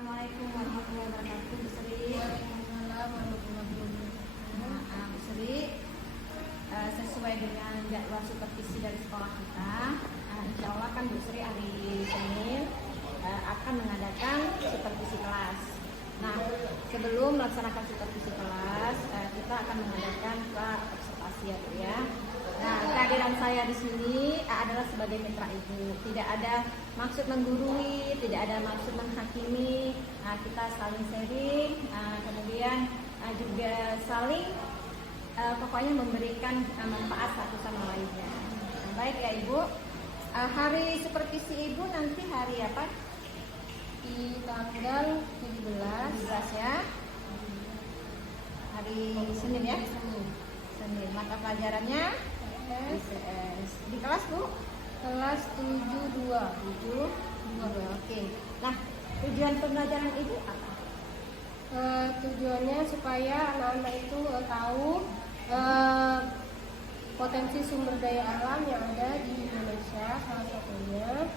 Assalamualaikum warahmatullahi wabarakatuh, Bu Sri. Waalaikumsalam warahmatullahi wabarakatuh. Bu Sri, sesuai dengan jadwal supervisi dari sekolah kita, insya Allah kan Bu Sri hari Senin akan mengadakan supervisi kelas. Nah, sebelum melaksanakan supervisi kelas, kita akan mengadakan observasi ya Bu ya. Nah, kehadiran saya di sini adalah sebagai mitra ibu. Tidak ada maksud menggurui, tidak ada maksud menghakimi. Kita saling sharing, kemudian juga saling pokoknya memberikan manfaat satu sama lainnya. Baik ya Ibu. Hari supervisi Ibu nanti hari apa? Di tanggal 17 ya. Hari Senin ya? Senin. Mata pelajarannya di kelas Bu? kelas 72. Oke. Nah, tujuan pembelajaran Ibu apa? Tujuannya supaya anak-anak itu tahu potensi sumber daya alam yang ada di Indonesia salah satunya.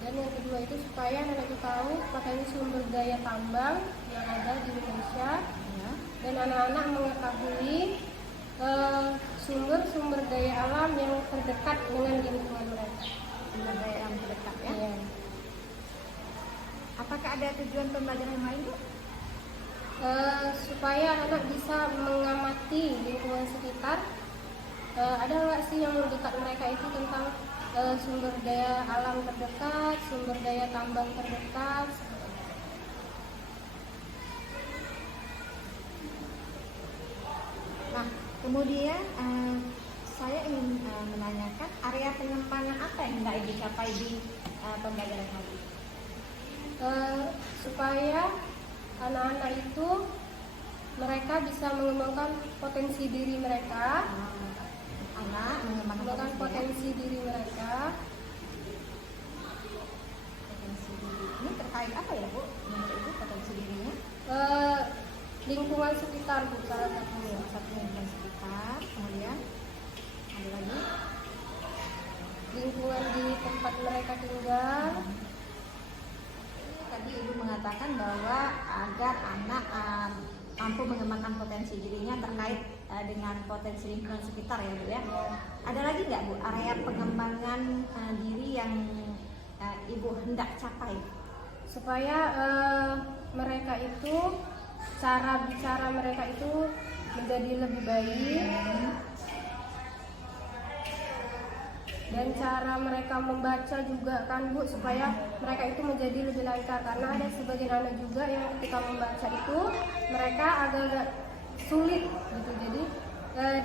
Dan yang kedua itu supaya anak itu tahu potensi sumber daya tambang yang ada di Indonesia. Dan anak-anak mengetahui sumber daya alam yang terdekat dengan lingkungan mereka. Sumber daya alam terdekat ya. Iya. Apakah ada tujuan pembelajaran yang lain Bu? Supaya anak bisa mengamati lingkungan sekitar. Ada nggak sih yang dekat mereka itu tentang sumber daya alam terdekat, sumber daya tambang terdekat. Nah, kemudian saya ingin menanyakan area pengembangan apa yang hendak dicapai di pembelajaran hari ini? Supaya anak-anak itu mereka bisa mengembangkan potensi diri mereka, mengembangkan potensi diri mereka. Potensi diri ini terkait apa ya Bu? Menurut Ibu potensi dirinya? Lingkungan sekitar Bu, salah satunya. Lingkungan sekitar, kemudian ada lagi Lingkungan di tempat mereka tinggal. Tadi Ibu mengatakan bahwa agar anak mampu mengembangkan potensi dirinya terkait dengan potensi lingkungan sekitar ya Bu ya. Ada lagi nggak Bu area pengembangan diri yang Ibu hendak capai? Supaya mereka itu cara bicara mereka itu menjadi lebih baik, dan cara mereka membaca juga kan Bu, supaya mereka itu menjadi lebih lancar, karena ada sebagian anak juga yang ketika membaca itu mereka agak sulit gitu. Jadi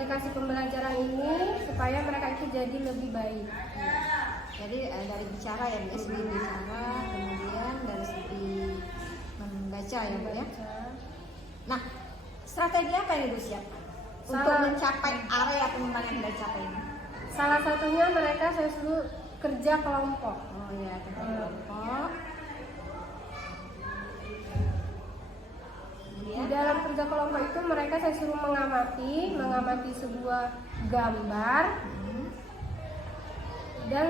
dikasih pembelajaran ini supaya mereka itu jadi lebih baik. Jadi dari bicara ya Bu, segi bicara, kemudian dari segi membaca ya Bu ya. Nah, strategi apa yang Ibu siapkan untuk mencapai area pengembangan yang sudah capai ini? Salah satunya mereka saya suruh kerja kelompok. Oh ya, kerja kelompok. Di dalam kerja kelompok itu mereka saya suruh mengamati sebuah gambar. Dan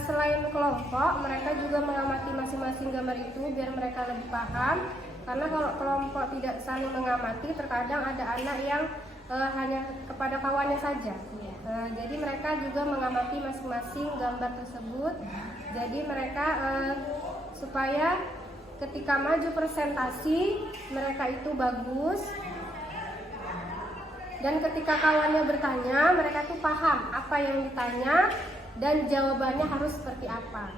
selain kelompok, mereka juga mengamati masing-masing gambar itu biar mereka lebih paham. Karena kalau kelompok tidak saling mengamati, terkadang ada anak yang hanya kepada kawannya saja. Jadi mereka juga mengamati masing-masing gambar tersebut. Jadi mereka supaya ketika maju presentasi mereka itu bagus. Dan ketika kawannya bertanya, mereka tuh paham apa yang ditanya dan jawabannya harus seperti apa.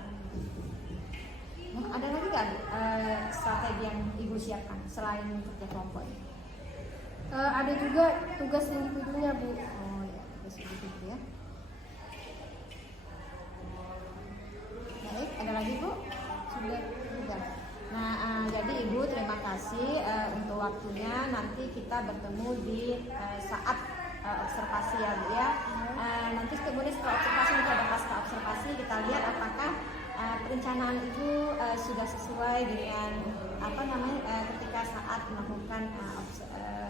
Nah, ada lagi nggak strategi yang Ibu siapkan selain kerja kelompok ini? Ada juga tugas individunya Bu. Oh ya, tugas individu ya. Baik, ada lagi Bu? Sudah. Nah, jadi Ibu terima kasih untuk waktunya. Nanti kita bertemu di saat observasi ya Bu ya. Nanti kemudian setelah observasi kita ada pasca observasi, kita lihat apakah perencanaan itu sudah sesuai dengan ketika saat melakukan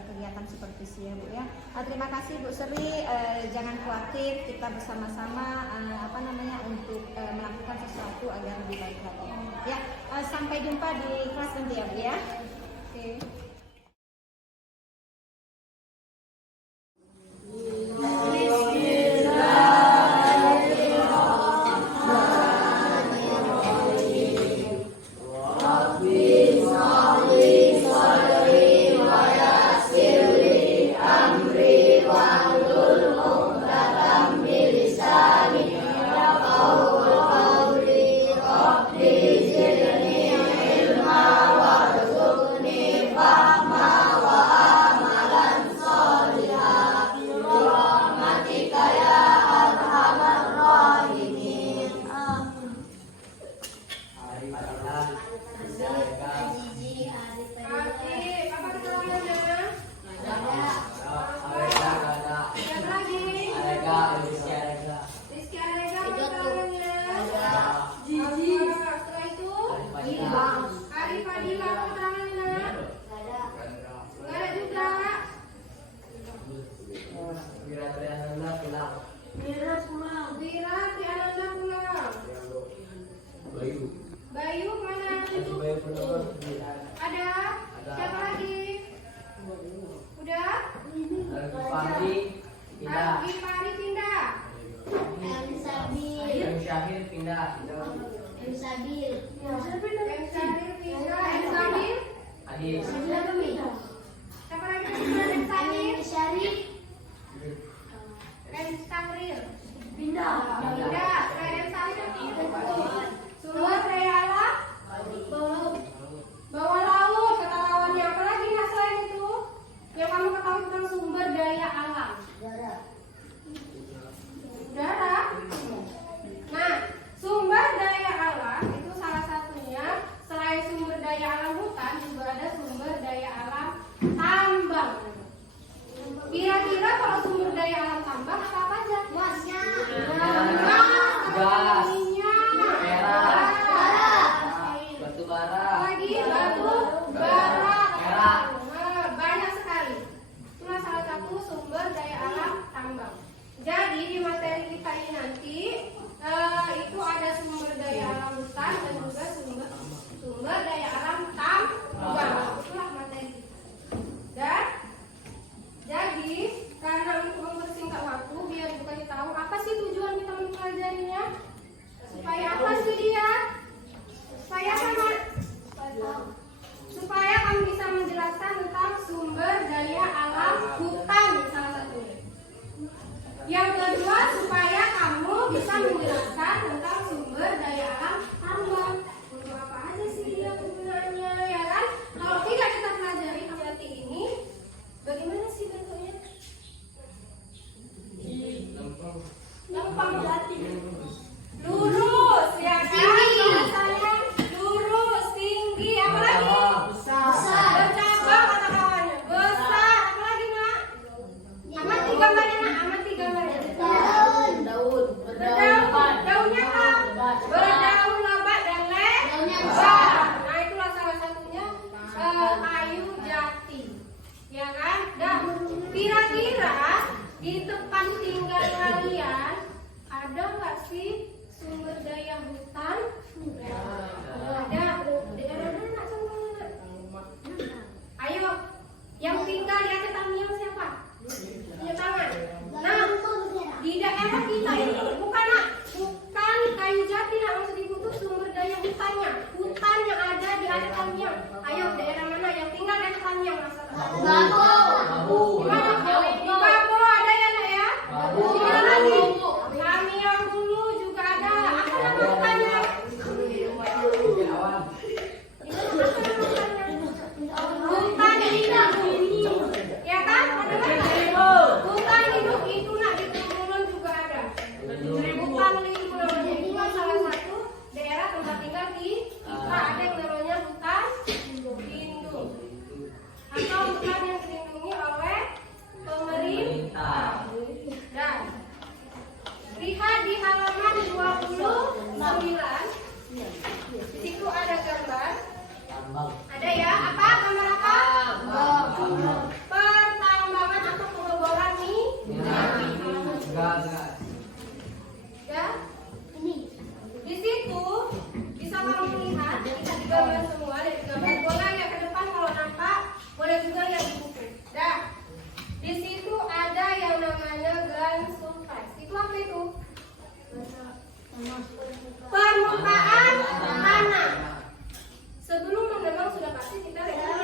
kegiatan supervisi ya Bu ya. Terima kasih Bu Sri, jangan khawatir, kita bersama-sama untuk melakukan sesuatu agar lebih baik lagi. Ya, sampai jumpa di kelas nanti ya Bu ya. Oke. Ada ya? Apa? Gambar apa? Pertambangan atau pengeboran nih? Ya? Ini. Di situ bisa kamu lihat, bisa digambar semua dari gambar. Boleh lihat ke depan kalau nampak, boleh juga lihat di buku. Dah. Di situ ada yang namanya grand surface. Itu apa itu? Permukaan tanah. Sebelum menebang sudah pasti kita lihat.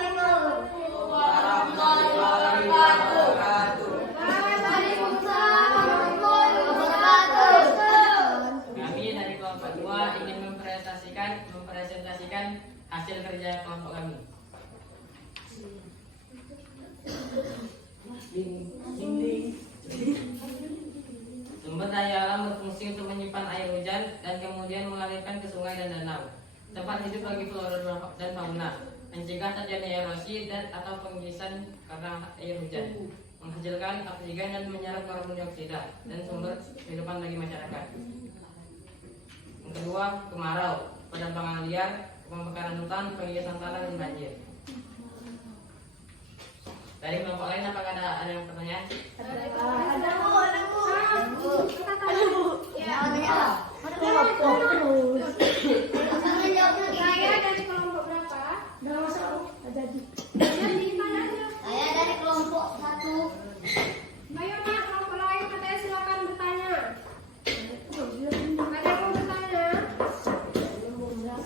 Kami dari kelompok 2 ingin mempresentasikan hasil kerja kelompok kami. Sumber daya alam berfungsi untuk menyimpan air hujan dan kemudian mengalirkan ke sungai dan danau. Tempat hidup bagi flora dan fauna, mencegah terjadinya erosi dan atau pengisian karena air hujan, menghasilkan oksigen dan menyerap karbon dioksida dan sumber kehidupan bagi masyarakat. Yang kedua, kemarau, penambangan liar, pembakaran hutan, penghiasan tanah dan banjir. Dari kelompok lain apakah ada yang pertanyaan? Saya dari kelompok berapa? Saya dari kelompok 1. Ayo nak, kelompok lain katanya silakan bertanya. Ada yang mau bertanya?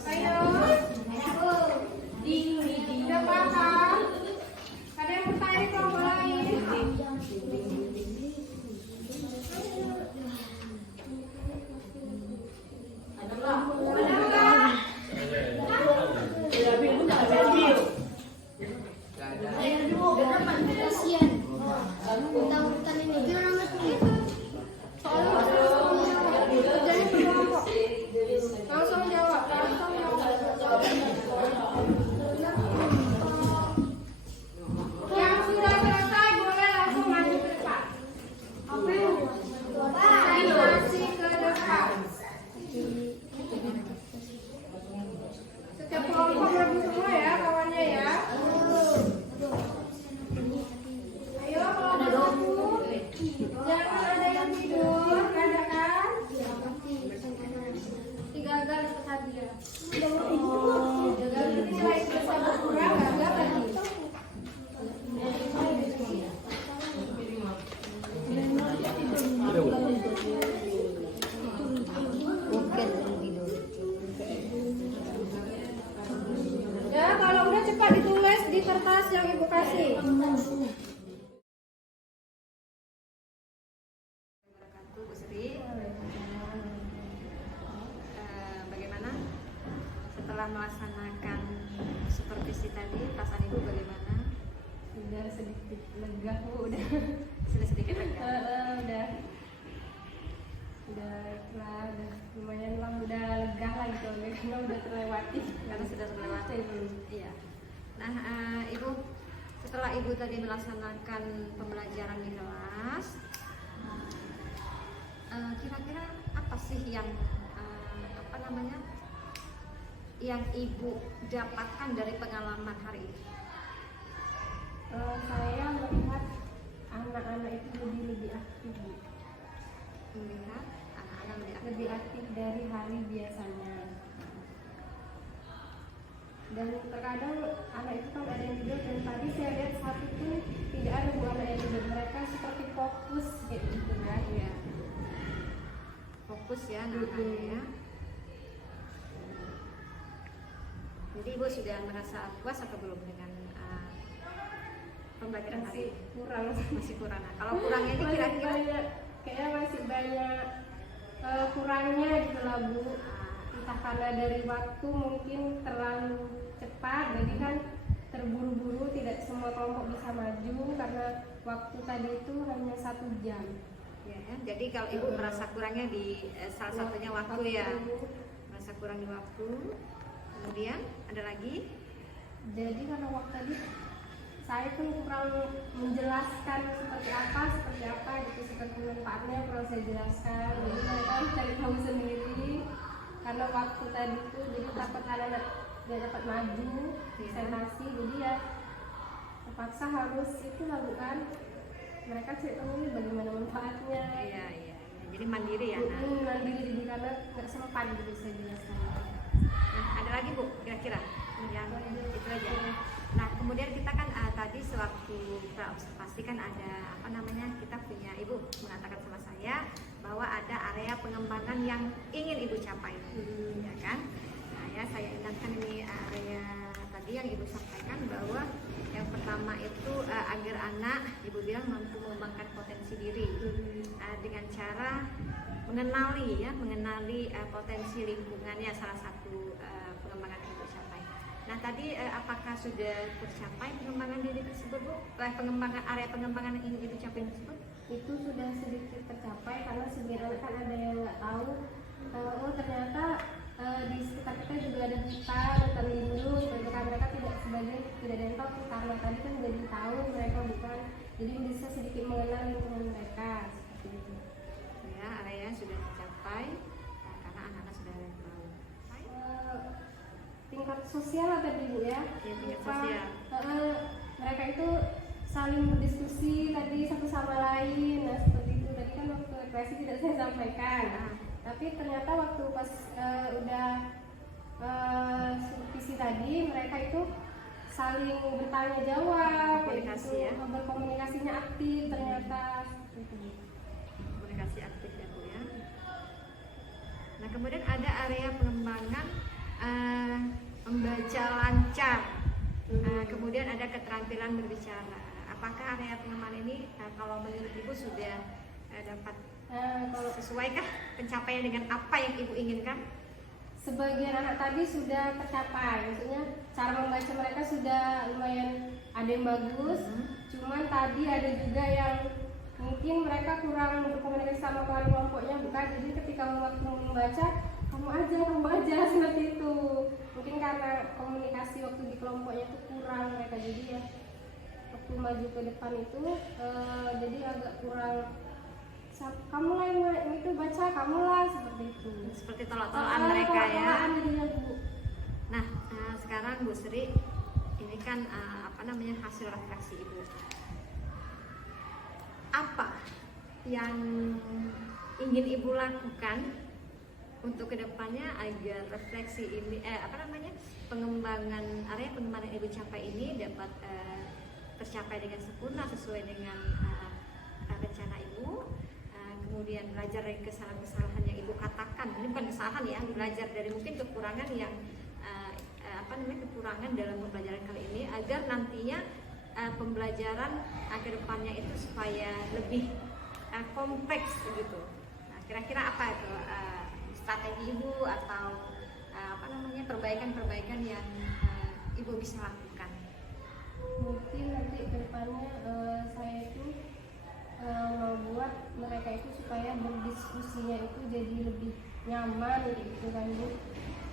Ayo. Sudah paham? Ada yang bertanya di kelompok lain? Ada enggak? Kasihan. Hutan ini. Langsung jawab. Yang sudah selesai boleh langsung maju ke depan. Saya masih ke depan. Setiap kelompok maju semua ya kawannya ya. Ayo kelompok 1. Jangan ada yang tidur, ada kan? Gagal ikut hadiah. Gagal ini selain bisa berkurang, gagal lagi. Ya, kalau udah cepat ditulis di kertas yang ibu kasih. Bu Sri, bagaimana setelah melaksanakan supervisi tadi, perasaan ibu bagaimana? Udah sedikit lega, Bu. Sudah sedikit lega. Udah lumayan lah, udah lega lah gitu, karena udah terlewati. Karena sudah terlewati. Iya. Nah, ibu, setelah ibu tadi melaksanakan pembelajaran di kelas, kira-kira apa sih yang yang ibu dapatkan dari pengalaman hari ini? Saya melihat anak-anak itu lebih aktif, Bu. Melihat anak-anak Lebih aktif dari hari biasanya. Dan terkadang anak itu kan ada yang tidur, dan tadi saya lihat satu tuh tidak ada Bu anak yang tidur, mereka seperti fokus kayak gitu kan ya. Fokus ya anak-anaknya ya. Jadi ibu sudah merasa puas atau belum dengan pembelajaran hari Masih ini? kurang. Masih kurang. Nah, kalau kurangnya ini Masih kira-kira banyak, kayaknya masih banyak kurangnya gitu lah Bu. Entah karena dari waktu mungkin terlalu cepat, jadi kan terburu-buru, tidak semua kelompok bisa maju karena waktu tadi itu hanya 1 jam. ya, jadi kalau ibu merasa kurangnya di salah satunya waktu ya, merasa kurang di waktu. Kemudian ada lagi, Jadi karena waktu tadi saya pun kurang menjelaskan seperti apa gitu, seperti manfaatnya kurang saya jelaskan. Jadi mereka cari tahu sendiri karena waktu tadi itu, jadi takut anak-anak biar dapat maju presentasi. Jadi ya terpaksa harus itu lah, bukan mereka cerita ini bagaimana manfaatnya. Iya. Jadi mandiri ya, Nak. Mandiri karena nggak sempat gitu saya jelaskan. Nah, ada lagi Bu, kira-kira yang itu aja. Nah, kemudian kita kan tadi sewaktu kita observasi kan ada apa namanya, kita punya Ibu mengatakan sama saya bahwa ada area pengembangan yang ingin Ibu capai, ya kan? Nah, ya saya ingatkan ini area tadi yang Ibu sampaikan bahwa yang pertama itu agar anak Ibu bilang mampu mengembangkan potensi diri dengan cara mengenali potensi lingkungannya, salah satu pengembangan yang Ibu capai. Nah tadi apakah sudah tercapai pengembangan diri tersebut Bu? Area pengembangan yang ingin Ibu capai tersebut? Itu sudah sedikit tercapai karena sebenarnya kan ada yang nggak tahu oh ternyata di sekitar kita juga ada hutan lindung, mereka tidak ada yang tahu karena tadi kan jadi tahu mereka bukan, jadi bisa sedikit mengenal lingkungan mereka seperti itu. Ya, area sudah tercapai karena anak-anak sudah ada yang tahu. Tingkat sosial tadi Bu ya, Ya, tingkat sosial. Mereka itu saling berdiskusi tadi satu sama lain. Nah seperti itu tadi kan waktu kreasi tidak saya sampaikan. Tapi ternyata waktu pas udah visi tadi mereka itu saling bertanya jawab, Komunikasi gitu. ya. Berkomunikasinya aktif ternyata seperti itu. Komunikasi aktif ya Bu ya. Nah kemudian ada area pengembangan membaca lancar. Kemudian ada keterampilan berbicara. Apakah area pengembangan ini kalau menurut Ibu sudah dapat Kalau sesuaikah pencapaian dengan apa yang Ibu inginkan? sebagian anak tadi sudah tercapai, maksudnya cara membaca mereka sudah lumayan ada yang bagus, cuman tadi ada juga yang mungkin mereka kurang berkomunikasi sama kawan kelompoknya, bukan, jadi ketika waktu membaca kamu aja seperti itu, mungkin karena komunikasi waktu di kelompoknya itu kurang mereka, jadi ya waktu maju ke depan itu jadi agak kurang, kamu lah yang itu baca, kamu lah seperti itu. Seperti tolak-tolakan mereka ya. Tolak-tolakan jadinya, Bu. Nah, sekarang Bu Sri, ini kan hasil refleksi Ibu. Apa yang ingin Ibu lakukan untuk kedepannya agar refleksi ini, pengembangan area pengembangan yang Ibu capai ini dapat tercapai dengan sempurna sesuai dengan rencana Ibu? Kemudian belajar dari kesalahan-kesalahan yang Ibu katakan, ini bukan kesalahan ya, belajar dari mungkin kekurangan yang kekurangan dalam pembelajaran kali ini, agar nantinya pembelajaran ke depannya itu supaya lebih kompleks gitu. Nah, kira-kira apa itu strategi Ibu atau perbaikan-perbaikan yang Ibu bisa lakukan? Mungkin nanti ke depannya saya itu membuat mereka itu supaya berdiskusinya itu jadi lebih nyaman gitu kan Bu.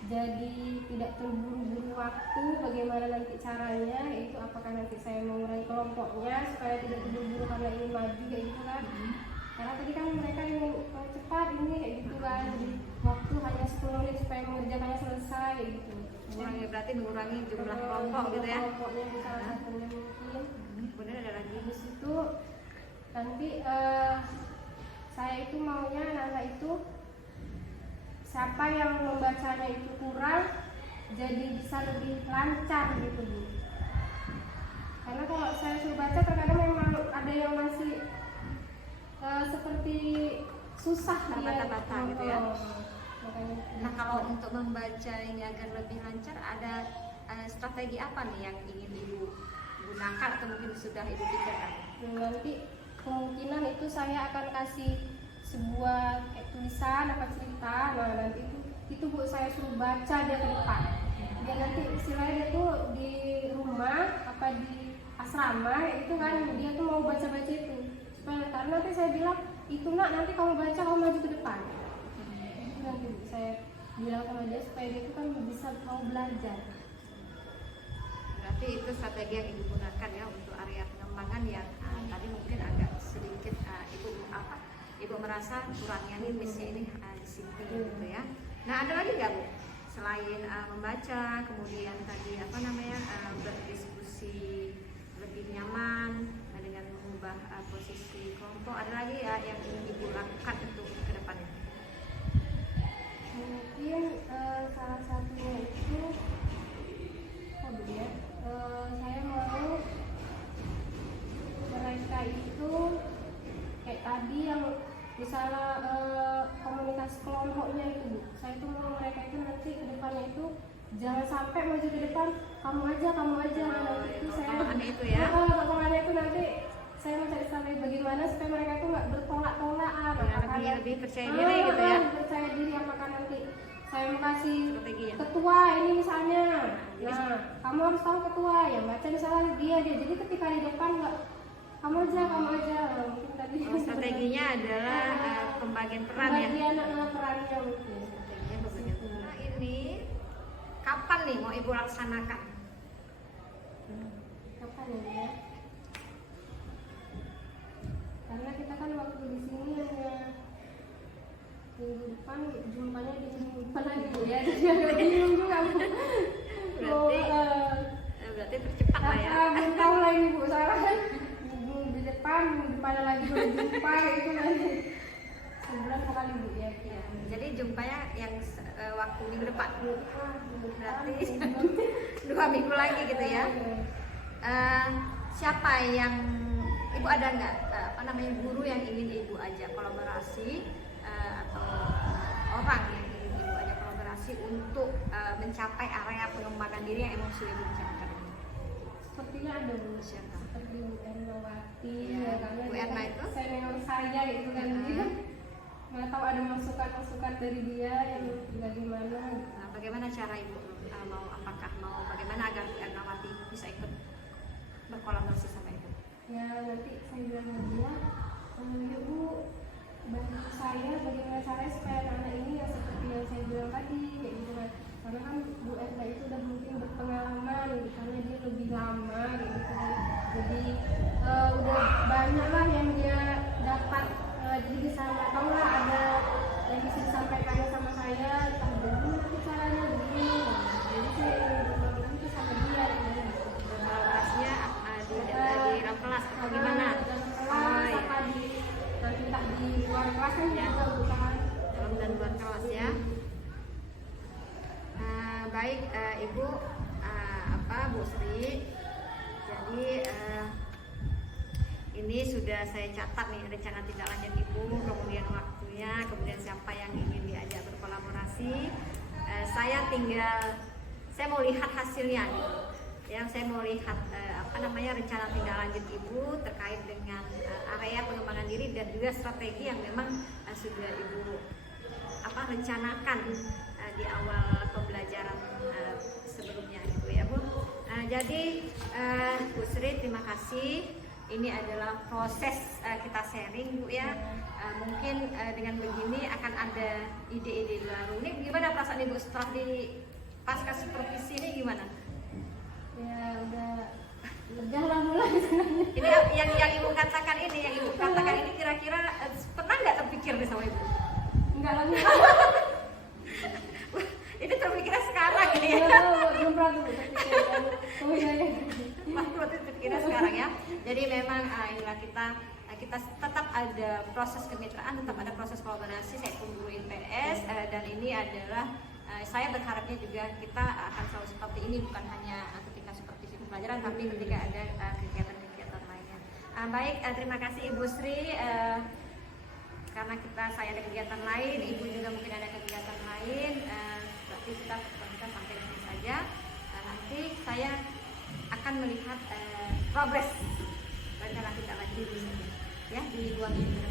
Jadi tidak terburu-buru waktu, bagaimana nanti caranya, itu apakah nanti saya mengurangi kelompoknya supaya tidak terburu-buru karena ingin maju kayak gitu kan. Karena tadi kan mereka ingin cepat ini kayak gitu kan, jadi waktu hanya 10 menit supaya mengerjakannya selesai kayak gitu. Berarti mengurangi jumlah kelompok gitu ya. Kelompoknya itu salah satunya mungkin. Kemudian ada lagi Di situ nanti saya itu maunya anak-anak itu siapa yang membacanya itu kurang jadi bisa lebih lancar gitu Bu. Karena kalau saya suruh baca terkadang memang ada yang masih seperti susah terbata-bata gitu ya. Makanya, Nah kalau untuk membaca ini agar lebih lancar, ada strategi apa nih yang ingin Ibu gunakan atau mungkin sudah Ibu pikirkan? nanti kemungkinan itu saya akan kasih sebuah kayak tulisan apa cerita, nah nanti itu Bu saya suruh baca dia ke depan. Dia nanti istilahnya dia tuh di rumah apa di asrama itu kan dia tuh mau baca-baca itu. Supaya karena nanti saya bilang itu nak nanti kamu baca kamu maju ke depan. Itu nanti saya bilang sama dia supaya dia tuh kan bisa mau belajar. Berarti itu strategi yang Ibu gunakan ya untuk area pengembangan yang tadi mungkin agak sedikit Ibu merasa kurangnya nih misi ini di sini gitu ya. Nah ada lagi nggak Bu selain membaca, kemudian tadi berdiskusi lebih nyaman dengan mengubah posisi kelompok, ada lagi ya yang ingin Ibu lakukan untuk ke depannya? Mungkin salah satunya itu saya mau mereka itu kayak tadi yang misalnya komunitas kelompoknya itu, saya tuh mau mereka itu nanti ke depannya itu jangan sampai maju ke depan kamu aja nanti itu saya itu ya. Potongannya itu nanti saya mau cari strategi bagaimana supaya mereka itu nggak bertolak-tolakan, lebih percaya diri gitu ya. Percaya diri, apakah nanti saya mau kasih Strategi ya. ketua ini misalnya, nah kamu harus tahu ketua ya, baca misalnya dia, jadi ketika di depan nggak kamu aja mungkin tadi Strateginya adalah pembagian peran ya. Perannya mungkin. Nah, ini kapan nih mau Ibu laksanakan? Kapan ya? Karena kita kan waktu di sini hanya minggu depan, jumpanya di minggu depan lagi Bu ya. Jadi agak bingung juga Bu. Berarti tercepat lah ya. Belum tahu lah ini Bu, soalnya kan minggu di depan, minggu depan lagi berjumpa itu nanti sebulan sekali Bu ya. Jadi jumpanya yang waktu minggu depan. Berarti 2 minggu lagi gitu ya. Siapa yang Ibu ada nggak guru yang ingin Ibu ajak kolaborasi atau orang yang ingin Ibu ajak kolaborasi untuk mencapai area pengembangan diri yang emang sudah Ibu bicarakan ini? Sepertinya ada Bu, Siapa? seperti Bu Ernawati Ya, karena Bu dia Erna kan itu? senior saya gitu kan, dia nggak tahu ada masukan dari dia yang bagaimana. Nah, bagaimana cara Ibu bagaimana agar Bu Ernawati bisa ikut berkolaborasi sama Ibu? Ya nanti saya bilang ke dia, ya Bu, bantu saya bagaimana caranya supaya anak-anak ini yang seperti yang saya bilang tadi kayak gitu kan, karena kan Bu Erna itu udah mungkin berpengalaman gitu, karena dia lebih lama gitu kan, jadi udah banyak lah yang dia dapat, jadi bisa nggak tahu lah ada yang bisa disampaikan sama saya, entah begini nanti caranya begini, jadi saya ingin berbagi itu sama dia gitu. Kolaborasinya di dalam kelas atau gimana? Nanti tak di luar kelas kan ya, bukan Dalam dan luar kelas ya. Baik Ibu, Bu Sri. Jadi ini sudah saya catat nih rencana tindak lanjut Ibu, kemudian waktunya, kemudian siapa yang ingin diajak berkolaborasi. Saya mau lihat hasilnya nih. Yang saya mau lihat rencana tindak lanjut Ibu terkait dengan area pengembangan diri dan juga strategi yang memang sudah Ibu rencanakan di awal pembelajaran sebelumnya gitu ya Bu. Jadi Bu Sri, terima kasih. Ini adalah proses kita sharing Bu ya. Mungkin dengan begini akan ada ide-ide baru. Ini gimana perasaan Ibu setelah di pasca supervisi ini gimana? Ya udah lega lah mulai sebenarnya. Ini yang Ibu katakan ini kira-kira pernah nggak terpikir nih sama Ibu? Enggak lagi. Ini terpikirnya sekarang ini ya. Belum pernah tuh terpikir. Oh iya. Waktu terpikirnya sekarang ya. Jadi memang inilah kita tetap ada proses kemitraan, tetap ada proses kolaborasi saya guru IPS dan ini adalah saya berharapnya juga kita akan selalu seperti ini, bukan hanya ketika supervisi pembelajaran tapi ketika ada kegiatan-kegiatan lainnya. Baik, terima kasih Ibu Sri. Karena saya ada kegiatan lain, Ibu juga mungkin ada kegiatan lain, berarti kita sampai di sini saja. Nanti saya akan melihat progres rencana kita lanjut ya di 2 minggu.